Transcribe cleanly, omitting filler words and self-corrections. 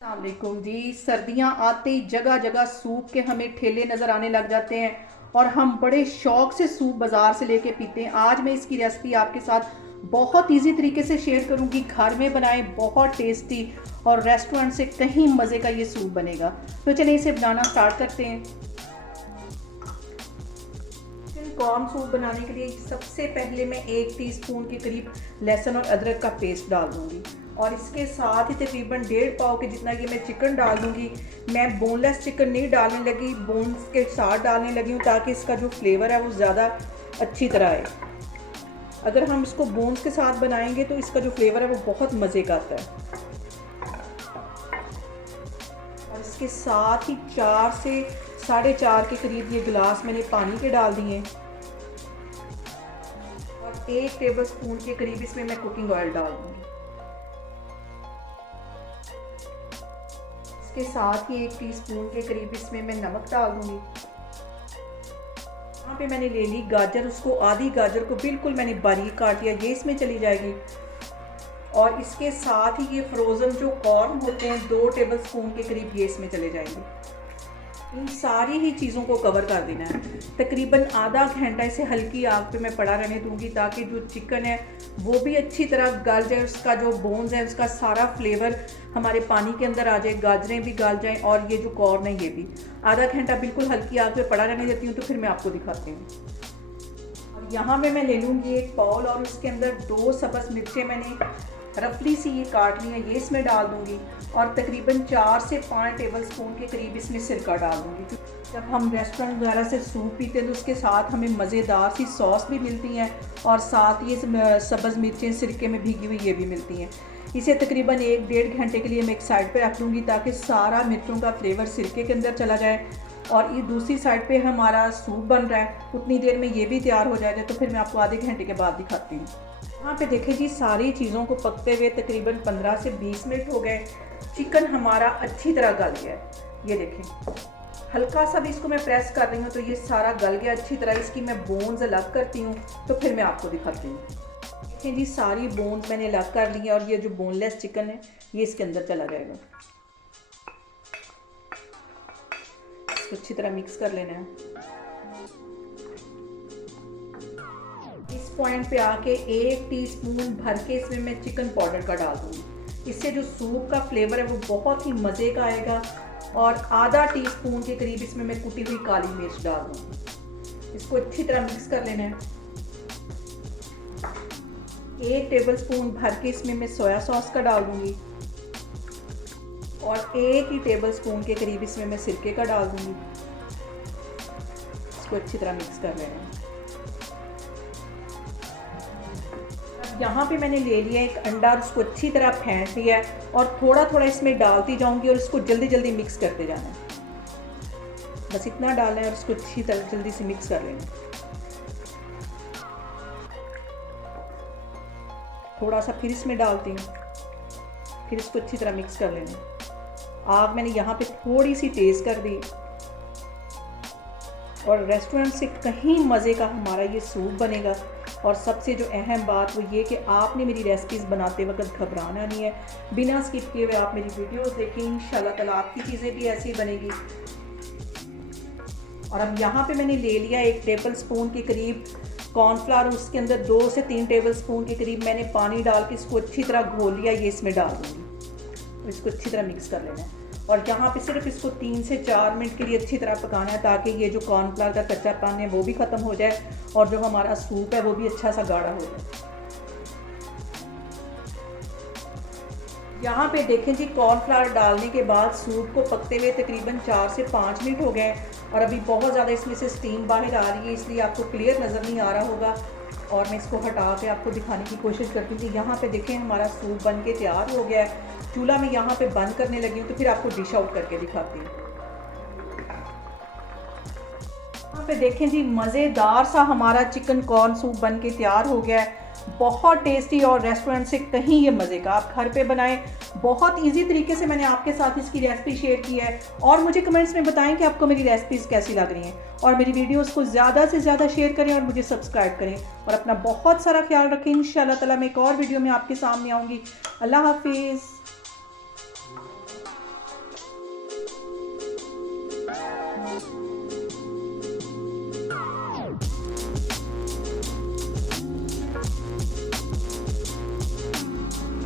वालेकुम जी। सर्दियां आते ही जगह जगह सूप के हमें ठेले नज़र आने लग जाते हैं और हम बड़े शौक से सूप बाज़ार से लेके पीते हैं। आज मैं इसकी रेसिपी आपके साथ बहुत इजी तरीके से शेयर करूंगी। घर में बनाएं, बहुत टेस्टी और रेस्टोरेंट से कहीं मज़े का ये सूप बनेगा। तो चलिए इसे बनाना स्टार्ट करते हैं। कॉर्न सूप बनाने के लिए सबसे पहले मैं 1 टीस्पून के करीब लहसुन और अदरक का पेस्ट डाल दूंगी और इसके साथ ही तकरीबन 1.5 पाव के जितना ये मैं चिकन डाल दूंगी। मैं बोनलेस चिकन नहीं डालने लगी, बोन्स के साथ डालने लगी हूँ ताकि इसका जो फ्लेवर है वो ज़्यादा अच्छी तरह आए। अगर हम इसको बोन्स के साथ बनाएंगे तो इसका जो फ्लेवर है वो बहुत मज़े का आता है। और इसके साथ ही 4 से 4.5 के करीब ये गिलास मैंने पानी के डाल दिए और 1 टेबल स्पून के करीब इसमें मैं कुकिंग ऑयल डाल दूंगी। इसके साथ ही 1 टीस्पून के करीब इसमें मैं नमक डाल दूंगी। यहाँ पे मैंने ले ली गाजर, उसको आधी गाजर को बिल्कुल मैंने बारीक काट लिया, ये इसमें चली जाएगी। और इसके साथ ही ये फ्रोज़न जो कॉर्न होते हैं 2 टेबल स्पून के करीब ये इसमें चले जाएंगे। इन सारी ही चीज़ों को कवर कर देना है। तकरीबन आधा घंटा इसे हल्की आग पे मैं पड़ा रहने दूंगी ताकि जो चिकन है वो भी अच्छी तरह गल जाए, उसका जो बोन्स है उसका सारा फ्लेवर हमारे पानी के अंदर आ जाए, गाजरें भी गल जाएं और ये जो कॉर्न है ये भी। आधा घंटा बिल्कुल हल्की आग पे पड़ा रहने देती हूँ तो फिर मैं आपको दिखाती हूँ। और यहाँ पे मैं ले लूँगी एक बाउल और उसके अंदर 2 सब्ज़ मिर्चें मैंने रफली सी ये काट ली है, ये इसमें डाल दूंगी और तकरीबन 4 से 5 टेबल स्पून के करीब इसमें सिरका डाल दूंगी। जब हम रेस्टोरेंट वगैरह से सूप पीते हैं तो उसके साथ हमें मज़ेदार सी सॉस भी मिलती हैं और साथ ये सब्ज़ मिर्चें सिरके में भीगी हुई ये भी मिलती हैं। इसे तकरीबन 1-1.5 घंटे के लिए मैं एक साइड पर रख लूँगी ताकि सारा मिर्चों का फ्लेवर सिरके के अंदर चला जाए और ये दूसरी साइड पे हमारा सूप बन रहा है, उतनी देर में ये भी तैयार हो जाएगा। तो फिर मैं आपको आधे घंटे के बाद दिखाती हूँ। यहाँ पे देखें जी, सारी चीज़ों को पकते हुए तकरीबन 15 से 20 मिनट हो गए। चिकन हमारा अच्छी तरह गल गया है, ये देखें। हल्का सा भी इसको मैं प्रेस कर रही हूँ तो ये सारा गल गया अच्छी तरह। इसकी मैं बोन्स अलग करती हूँ तो फिर मैं आपको दिखाती हूँ। देखें जी, सारी बोन्स मैंने अलग कर ली है और ये जो बोनलेस चिकन है ये इसके अंदर चला जाएगा। इसको अच्छी तरह मिक्स कर लेना है। इस पॉइंट पे आके 1 टीस्पून भर के इसमें मैं चिकन पाउडर का डाल दूँगी। इससे जो सूप का फ्लेवर है वो बहुत ही मज़े का आएगा। और आधा टीस्पून के करीब इसमें मैं कुटी हुई काली मिर्च डाल दूँगी। इसको अच्छी तरह मिक्स कर लेना है। 1 टेबल स्पून भर के इसमें मैं सोया सॉस का डाल दूँगी और 1 ही टेबल स्पून के करीब इसमें मैं सिरके का डाल दूँगी। इसको अच्छी तरह मिक्स कर लेना है। यहाँ पे मैंने ले लिया एक अंडा और उसको अच्छी तरह फेंट लिया है और थोड़ा थोड़ा इसमें डालती जाऊंगी और इसको जल्दी जल्दी मिक्स करते जाना है। बस इतना डालना है और इसको अच्छी तरह जल्दी से मिक्स कर लेना है। थोड़ा सा फिर इसमें डालती हूँ, फिर इसको अच्छी तरह मिक्स कर लेना है। आग मैंने यहाँ पे थोड़ी सी तेज़ कर दी और रेस्टोरेंट से कहीं मज़े का हमारा ये सूप बनेगा। और सबसे जो अहम बात वो ये कि आपने मेरी रेसिपीज़ बनाते वक्त घबराना नहीं है, बिना स्किप किए हुए आप मेरी वीडियोस देखें। इंशाल्लाह ताला आपकी चीज़ें भी ऐसी बनेगी। और अब यहाँ पे मैंने ले लिया 1 टेबल स्पून के करीब कॉर्नफ्लावर, उसके अंदर 2 से 3 टेबल स्पून के करीब मैंने पानी डाल के इसको अच्छी तरह घोल लिया, ये इसमें डाल दूँगी। इसको अच्छी तरह मिक्स कर लेना है और यहाँ पे सिर्फ इसको 3 से 4 मिनट के लिए अच्छी तरह पकाना है ताकि ये जो कॉर्नफ्लावर का कच्चापन है वो भी ख़त्म हो जाए और जो हमारा सूप है वो भी अच्छा सा गाढ़ा हो जाए। यहाँ पे देखें जी, कॉर्नफ्लावर डालने के बाद सूप को पकते हुए तकरीबन 4 से 5 मिनट हो गए और अभी बहुत ज़्यादा इसमें से स्टीम बाहर आ रही है, इसलिए आपको क्लियर नज़र नहीं आ रहा होगा। और मैं इसको हटा के आपको दिखाने की कोशिश करती हूँ कि यहाँ पे देखें हमारा सूप बन के तैयार हो गया है। चूल्हा मैं यहाँ पे बंद करने लगी हूँ तो फिर आपको डिश आउट करके दिखाती हूँ। यहाँ पे देखें जी, मज़ेदार सा हमारा चिकन कॉर्न सूप बन के तैयार हो गया है। बहुत टेस्टी और रेस्टोरेंट से कहीं ये मज़े का। आप घर पे बनाएं, बहुत इजी तरीके से मैंने आपके साथ इसकी रेसिपी शेयर की है। और मुझे कमेंट्स में बताएं कि आपको मेरी रेसिपीज़ कैसी लग रही हैं और मेरी वीडियोस को ज़्यादा से ज़्यादा शेयर करें और मुझे सब्सक्राइब करें और अपना बहुत सारा ख्याल रखें। इंशाल्लाह ताला मैं एक और वीडियो में आपके सामने आऊँगी। अल्लाह हाफिज़। हैं।